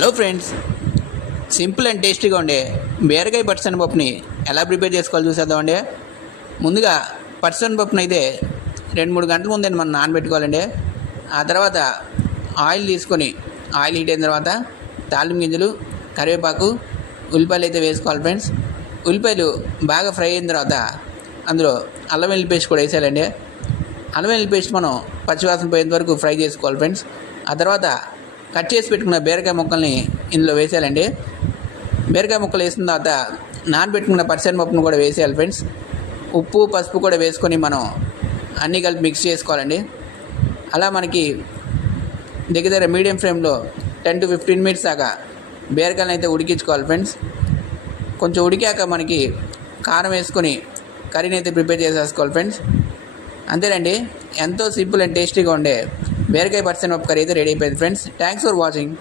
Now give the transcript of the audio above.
Hello friends, simple and టేస్టీగా ఉండే బీరకాయ పచ్చిశనగపప్పుని ఎలా ప్రిపేర్ చేసుకోవాలో చూసేద్దామండి. ముందుగా పచ్చిశనగపప్పుని అయితే 2-3 గంటల ముందే మనం నానబెట్టుకోవాలండి. ఆ తర్వాత ఆయిల్ తీసుకొని ఆయిల్ హీట్ అయిన తర్వాత తాలింపు గింజలు, కరివేపాకు, ఉల్లిపాయలు అయితే వేసుకోవాలి ఫ్రెండ్స్. ఉల్లిపాయలు బాగా ఫ్రై అయిన తర్వాత అందులో అల్లం వెల్లుల్లి పేస్ట్ కూడా వేసేయాలండి. అల్లం వెల్లుల్లి పేస్ట్ మనం పచ్చివాసన పోయేంత వరకు ఫ్రై చేసుకోవాలి ఫ్రెండ్స్. ఆ తర్వాత కట్ చేసి పెట్టుకున్న బీరకాయ ముక్కల్ని ఇందులో వేసేయాలండి. బీరకాయ ముక్కలు వేసిన తర్వాత నానబెట్టుకున్న పచ్చిశనగపప్పును కూడా వేసేయాలి ఫ్రెండ్స్. ఉప్పు, పసుపు కూడా వేసుకొని మనం అన్నీ కలిపి మిక్స్ చేసుకోవాలండి. అలా మనకి దగ్గర మీడియం ఫ్లేమ్లో 10 to 15 మినిట్స్ దాకా బీరకాయలను అయితే ఉడికించుకోవాలి ఫ్రెండ్స్. కొంచెం ఉడికాక మనకి కారం వేసుకొని కర్రీని అయితే ప్రిపేర్ చేసేసుకోవాలి ఫ్రెండ్స్. అంతేనండి, ఎంతో సింపుల్ అండ్ టేస్టీగా ఉండే బీరకాయ పచ్చిశనగపప్పు కర్రీ అయితే రెడీ అయిపోయింది ఫ్రెండ్స్. Thanks for watching.